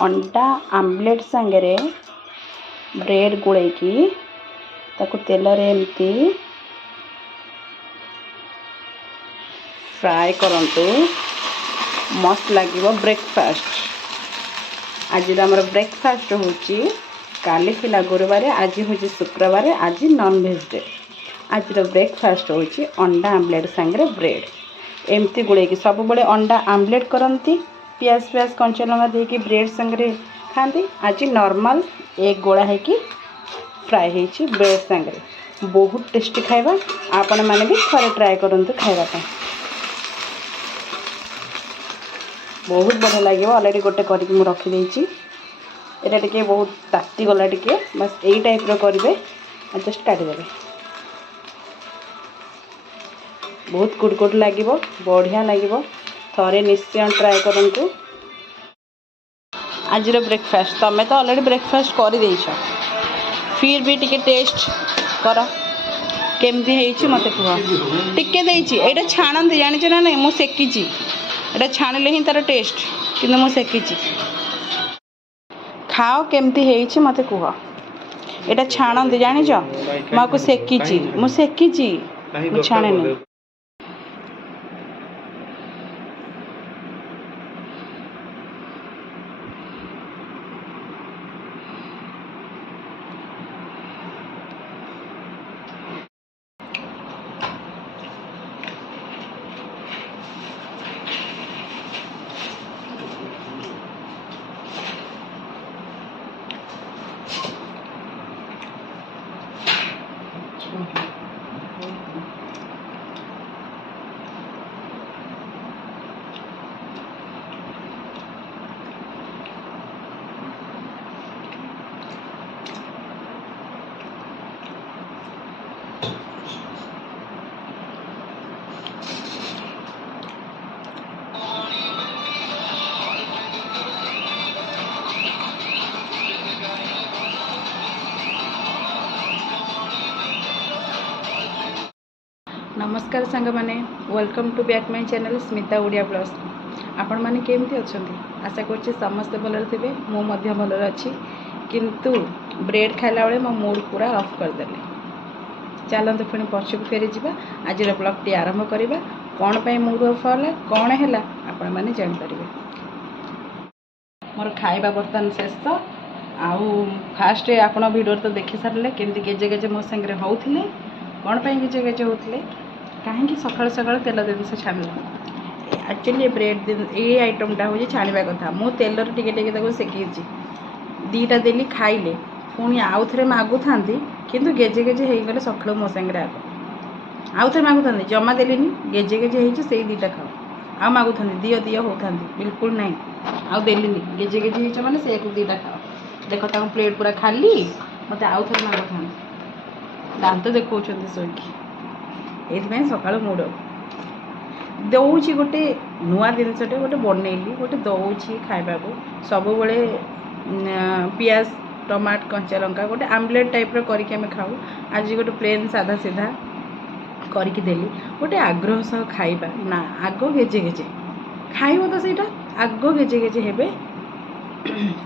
अंडा omelette सांगरे bread गोलेकी ताको तेलरे एमती फ्राए करंतु मस्त लगे ब्रेकफास्ट। आज आमर ब्रेकफास्ट होची काली थिला गुरुवार आज होची शुक्रवार आज नॉनवेज डे। आज ब्रेकफास्ट होची अंडा आमलेट सांगरे ब्रेड एमती गुड़े सब बड़े अंडा आमलेट करती पियाज पियाज कंचा लंका देकी ब्रेड सांगरे खाती। आज नॉर्मल एग गोला है कि फ्राए होची ब्रेड सांगरे बहुत टेस्टी खाइबा। आपण माने भी थरे ट्राए करंतु खाइबा पय बहुत बढ़िया लगे। अलरेडी गोटे करके मुझे रखीदे यहाँ टे बहुत ताती गला टे बस यही टाइप करेंगे जस्ट काटिदेवे बहुत कुड़कुट लगे बढ़िया लगे थरे निश्चय ट्राए करूँ। आज ब्रेकफास्ट तमें तो अलरेडी ब्रेकफास्ट कर देछ फिर भी टिके टेस्ट कर केमती मत कह टिके देटा छाणती जानी ना नहीं मुझे सेकी एटा छाणिले ही तार टेस्ट कि मुझे खाओ केमती मत कह एटा छाणती जानिच मुझे सेकी मुझे छाणे नमस्कार सांग माने welcome to back my channel Smita Odia blogs. आपण माने केमती अछंती आशा करछि समस्त भलर थिबे मो मध्य भलर अछि किंतु ब्रेड खाइला बेले मो मूड पूरा ऑफ कर देले। चलंतु पुणी पछक फेरी जिबा आज ब्लॉग टी आरंभ करिबा कोन पय मूड ऑफ होला कोन हैला आपण माने जान परिबे। मोर खाइबा बर्तन शेष तो आउ फास्ट आपण वीडियो तो देखि सारले केमती गेजे गेजे मो संगे होउथिले कोन पय गेजे गेजे होउथिले कहीं सकाल सकाल तेल जिनस छाण एक्चुअली ब्रेड ये आइटमटा हूँ छाणा कथा मु तेलर टिके सेकी दीटा देली खाइले पुणी आउ थे मागु था किंतु गेजे गेजे होगले सकाल मो सांगे आग आउ थे मागु था जमा देलीनी गेजे गेजे हो दीटा खाओ आ मागु था दियो दियो होता बिल्कुल ना आउ देली गेजे गेजे हो मैंने से दीटा खाओ देख तक प्लेट पूरा खाली मत आउ थे मागु था दांत देखा शोकी ये सका मूड दौची गोटे नुआ जिनसटे गोटे बनैली गोटे दौची खाइबा को सब बड़े पियाज टमाट कंचा लंका गोटे आमलेट टाइप करके आम खाऊ। आज गोटे प्लेन साधा सीधा करके देली गोटे आग्रह सह खाइबा ना आग गेजे गेजे खाइब तो सहीटा आग गेजे गेजे हेबे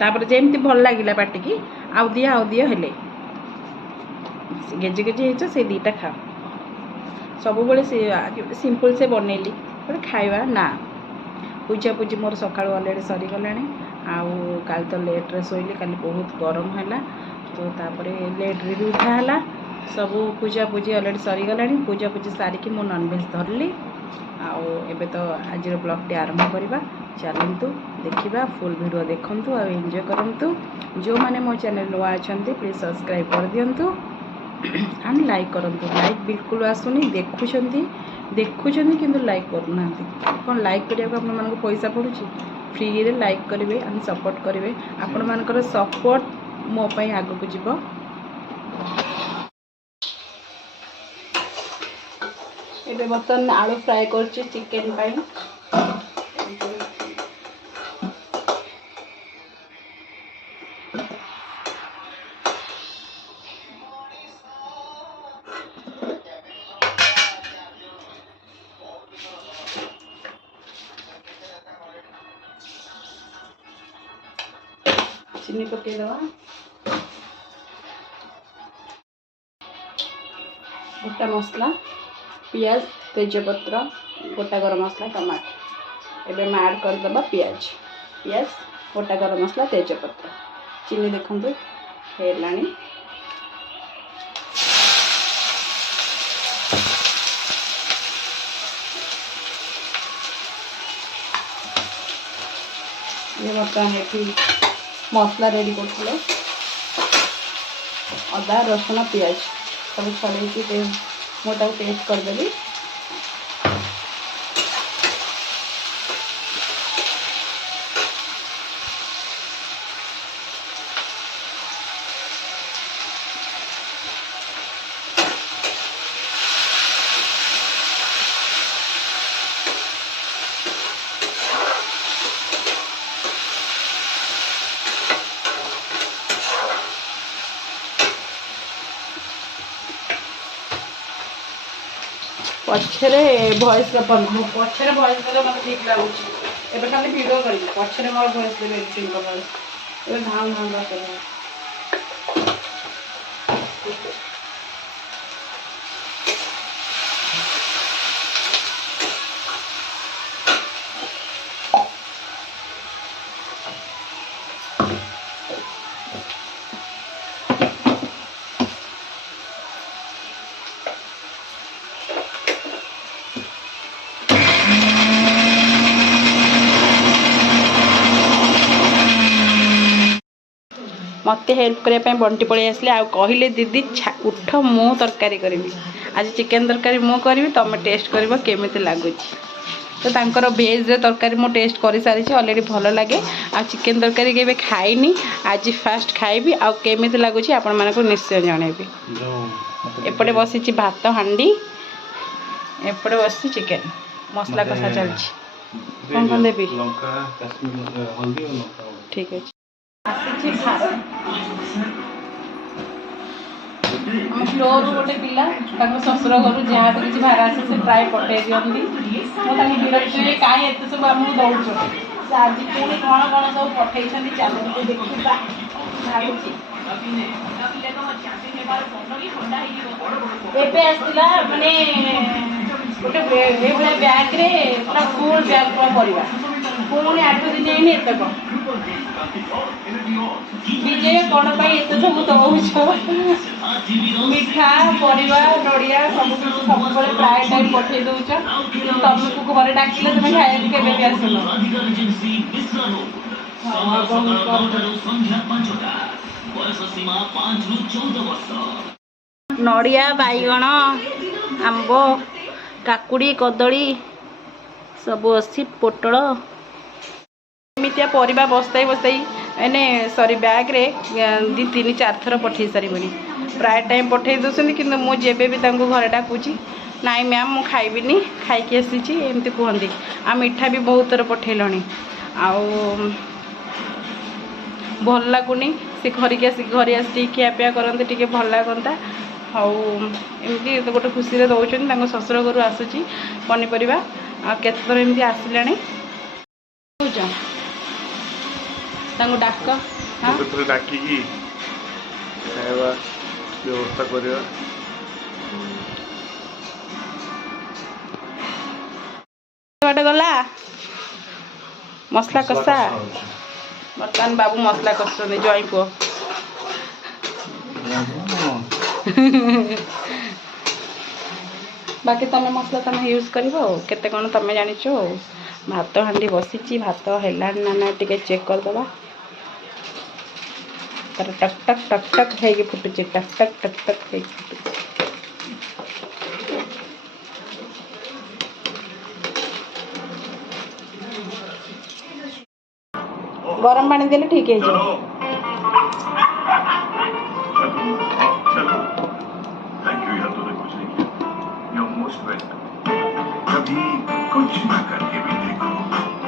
तापर जेमती भल लगिला पाटिकी आउ दिया हेले गेजे गेजे हो से दीटा खाओ सब बड़े से सिंपल से बनैली गोटे खाइबा ना पूजा पूजी मोर सका अलरेडी सरीगला आउ काल तो लेट्रे शोली काली बहुत गरम है तो तापर लेट्रे भी उठाला सब पूजा पूजी अलरेडी सरीगला पूजा पूजी सारिकी मो नॉनवेज धरली आउ एबे तो आज ब्लॉग टी आरंभ करवा। चलतु देखा फुल वीडियो देखंतु आ एंजॉय करंतु। जो माने मो चैनल नुआ अछंती प्लीज सब्सक्राइब कर दियंतु एंड लाइक करंतु। लाइक बिल्कुल आसुनी देखुछंती किंतु लाइक करूना कौन लाइक करिया आपण मानको पैसा पड़ुची फ्री रे लाइक करेंगे एंड सपोर्ट करेंगे आपण मानकर सपोर्ट मो पई आगु को जीवो। एबे बर्तन आलू फ्राए करछि चिकन पई चीनी पकईदवा गोटा मसला पियाज तेजपत्र गोटा गरम मसला टमाटर एवं ऐड करदे पियाज पियाज गोटा गरम मसला तेजपत्र चीनी देखु है ये बर्तमान ये मसला रेडी कर अदा रसुण पियाज सब छड़े मोटा पेस्ट करदेवी पछरे भॉइस पछरे भॉइस देले मत ठीक लागुची एबे खाली वीडियो करी पछरे मोर भॉइस देले एडिटिंग करबा एबे धाम धाम बा कर मत हेल्प करने बंटी पड़े आसले आ कहले दीदी उठ मु तरकारी करी आज चिकेन तरकारी मु करी तुम टेस्ट कर केमी लगुच तो तांकर भेज तरकारी मु टेस्ट कर सारी अलरेडी भल लगे आ चिकेन तरकारी के खाईनी आज फास्ट खाइबी आ केमी लगुच आपण मानक निश्चय जनइबी एपटे बसी भात हांडी एपटे बसी चिकेन मसला कषा चलती कौन कौन देवी ठीक है फ्लोर गोटे पिला शशुर घर जहाँ भी किसी भार आसे से प्राय पठे दिखती मुझे विरक्त कहीं एत सब आमको दौड़ आज पुणी कौन कौन सब पठे चलो देखा भाई आसला माने गोटे बैग रे पूरा फुल बैग पूरा पुणी 8 दिन है एतक विजय कौन एत सब दौच मिठा परिवा नड़िया सब सब प्राय टाइम पठे दौच तुमको घरे डाकिले तुम खाया केवे भी आसन नड़िया बैगण आंब काकुड़ी कदली सब अच्छी पोटल एमतिया परिबा बस्ताई बस्ताई मैंने सॉरी बैग रे 2-3-4 थर पठे सारी प्राय टाइम पठे दूसरी कि मुझे भी घरे डाकुची नाई मैम मु खाइबिनी खाई आसी एमती कहती आ मिठा भी बहुत थर पठेलणी आउ भल लगुनि से घरे आसी खियापिया करते टे भल लगता हाउ एमती गोटे खुशी दौरान शशुर घर आसूची पनीपरिया केत थर एमती आसला डाक डाकिकी व्यवस्था कर बाटे गला मसला कषा बर्तमान बाबू मसला कषुच्च जई पुओ बाकी तुम मसला तुम यूज कर केते कौन तुम जान भात हांडी बसी भात है ना टे चेक करदे तर टक टक टक टक है फुटुची टक टक टक टक है गरम पानी देले ठीक है कभी कुछ ना करके भी देखो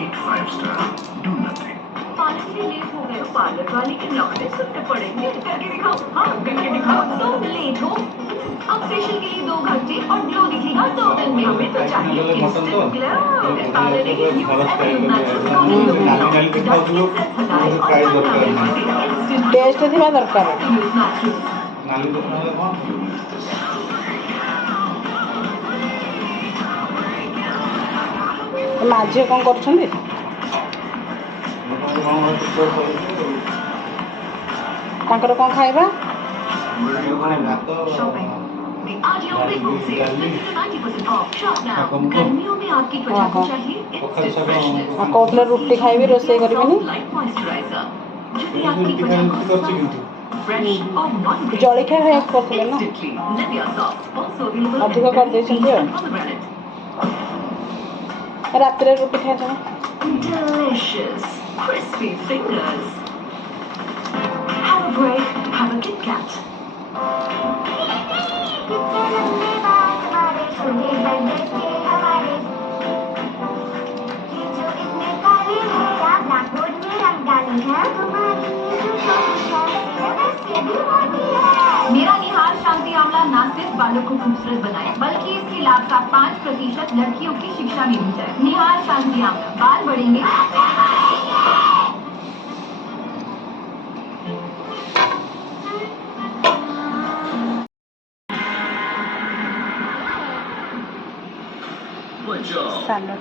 ईट 5 स्टार डू नथिंग पार्लर से लेट हो गए पार्लर वाले के नखरे सुनने पड़ेंगे करके दिखाओ हाँ करके दिखाओ तुम लेट हो अब फेशियल के लिए 2 2 घंटे और ग्लो दिखेगा 2 दिन में। हमें तो चाहिए instant glow। इस पार्लर ने use Everything Naturals Golden Glow Serum। 10 sense हटाए और 1 घंटे में instant टेस्ट थिबा दरकार Use Naturals। माझी कौन करछंदी तांकर कौन खाइबा Shopping। The Adios Big Book Sale 50% to 90% off। Shop now। गर्मियों में आपकी त्वचा को चाहिए instant freshness। आ कोतले रोटी खाइबी रोसई करबिनी Light moisturizer। यदि आपकी त्वचा को fresh और non जळिखा है करथले ना instantly Nivea Soft also available अधिक कर देछंती हो रात्रे रोटी खाइ छ delicious crispy fingers। Have a break, have a Kit Kat। मेरा निहार शांति आंवला न सिर्फ बालों को खूबसूरत बनाए बल्कि इसके लाभ का 5% लड़कियों की शिक्षा में भी जाए। निहार शांति आंवला बाल बढ़ेंगे। सैलड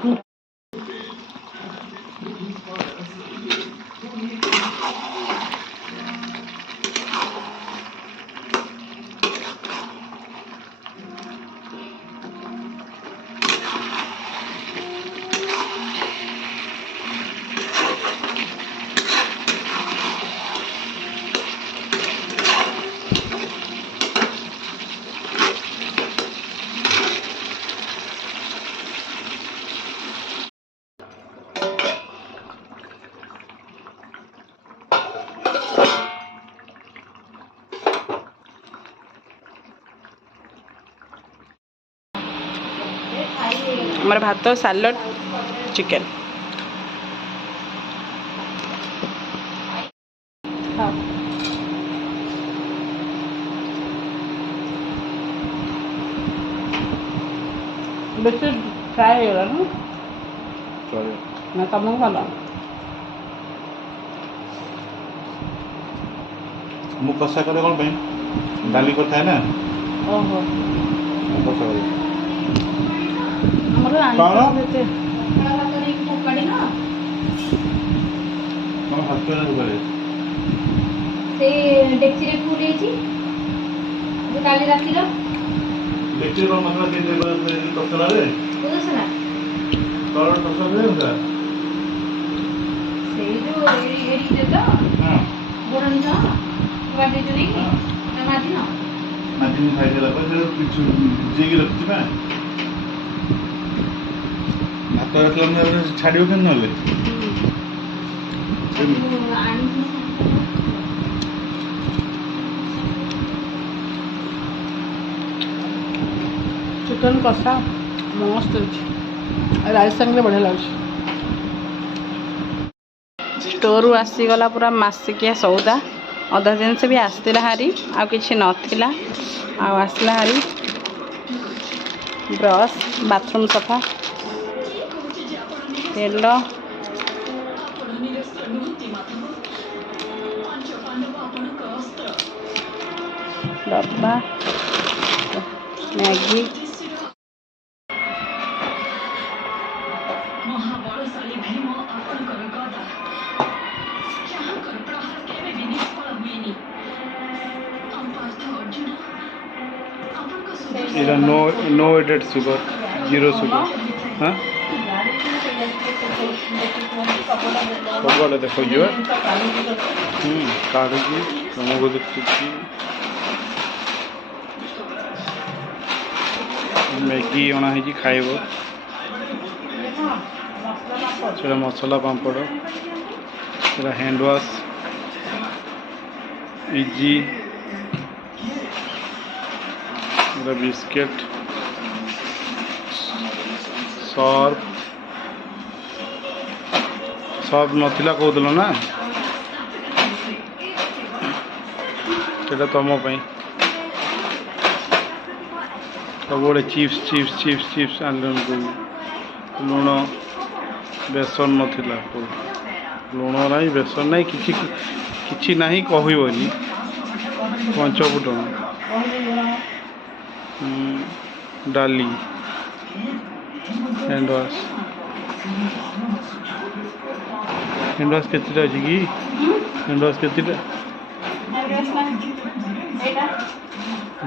हमारे भात सैलड चिकेन बेसी फ्राए होगा ना तुमको भल मु कषा करे कौन पे डाली कर थाए ना ओहो कषा करे हमरो कौन? देते हम हाथ पे करे से डेक्ची रे फुल ହେଇଛି जो काली रातिर देखिए कौन मतलब के कषा रे बुझसना तोर कषा रे ना से जो एडी दे तो हां बोरन जो वाटे जो नहीं टमाटी ना माटी में खाई देला पर कुछ जेगी रखती ना भात रखला में छाड़ियो केन नले चिकन कषा मस्त अच्छे राइस संगे बढ़िया लगे स्टोर आसीगला पूरा मासिकिया सौदा अधा जिनस भी आसला हारी आ किसी नथिला आसला हारी ब्रश बाथरूम सफा तेल डब्बा मैगी महाबलशाली भीम आपणकर गदा ଯାହାଙ୍କର ପ୍ରହାର କେବେ ବି ନିଷ୍ଫଳ ହୁଏନି। ଅପାର୍ଥ ଅର୍ଜୁନ ଆପଣଙ୍କ इधर नो एडेड शुगर 0 शुगर हाँ सबले देखो जो काढ़ी तुमको देखुची मैगी अना है खाइब से मसला पापड़ से hand wash easy biscuit Surf सब नथिला कहूल ना सेटा तुम ସବୁବେଳେ ଚିପ୍ସ ଚିପ୍ସ ଚିପ୍ସ ଚିପ୍ସ ଆଣିଲେ ଲୁଣ ବେସନ ନଥିଲା ଲୁଣ ନାହିଁ ବେସନ ନାହିଁ କିଛି ନାହିଁ କହିବନି ପଞ୍ଚଫୁଟଣ ଡାଲି ହ୍ୟାଣ୍ଡ ୱାଶ୍ କେତେଟା ଅଛି କି ହ୍ୟାଣ୍ଡ ୱାଶ୍ କେତେଟା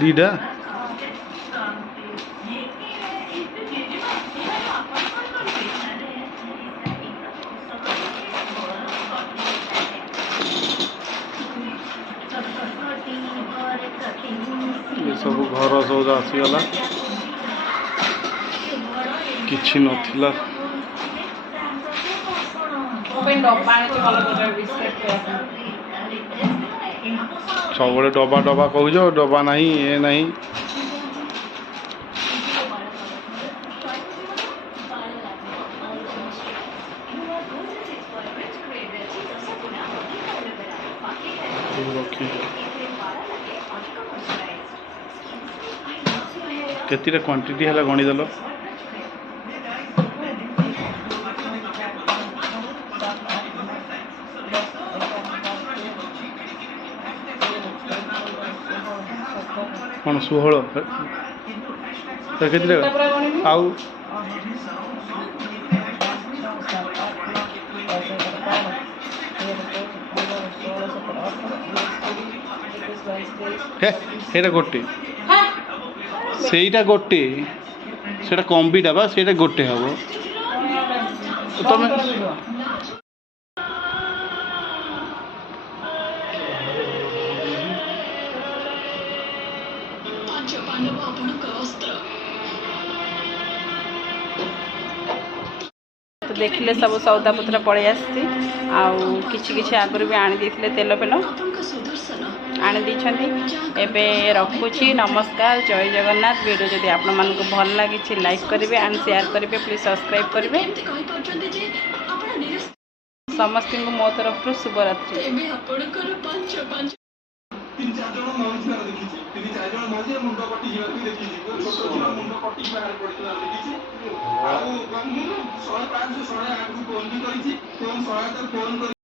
ଦୁଇଟା ସବୁ ଘର ସଉଦା ଆସିଗଲା କିଛି ନଥିଲା ସବୁବେଳେ ଡବା ଡବା କହୁଛ ଡବା ନାହିଁ ଏ ନାହିଁ କେତେଟା କ୍ୱାଣ୍ଟିଟି ହେଲା ଗଣିଦେଲ କ'ଣ 16 କେତେଟା ଆଉ ସେଇଟା ଗୋଟେ ସେଇଟା ଗୋଟେ ସେଇଟା କମ୍ବିଟା ବା ସେଇଟା ଗୋଟେ ହବ ତମେ तो देखिले सब सौदा पत्र पलि आसी किछि आगुरी भी आनी देथिले तेल फेल आनी देछंती एबे रखुछि नमस्कार जय जगन्नाथ वीडियो जदि आपण मानको भल लागी लाइक करेंगे एंड शेयर करेंगे प्लीज सब्सक्राइब करेंगे समस्त को मो तरफ शुभरात्रि तीन चार जन मनुष्य देखी तीन चार जन मनुष्य मुंड कटि जीवा देखी छोट छोट मुंड कटि बाहर पड़ता देखी आ 100 500 100 आगु फोन भी करी फोन सहायता फोन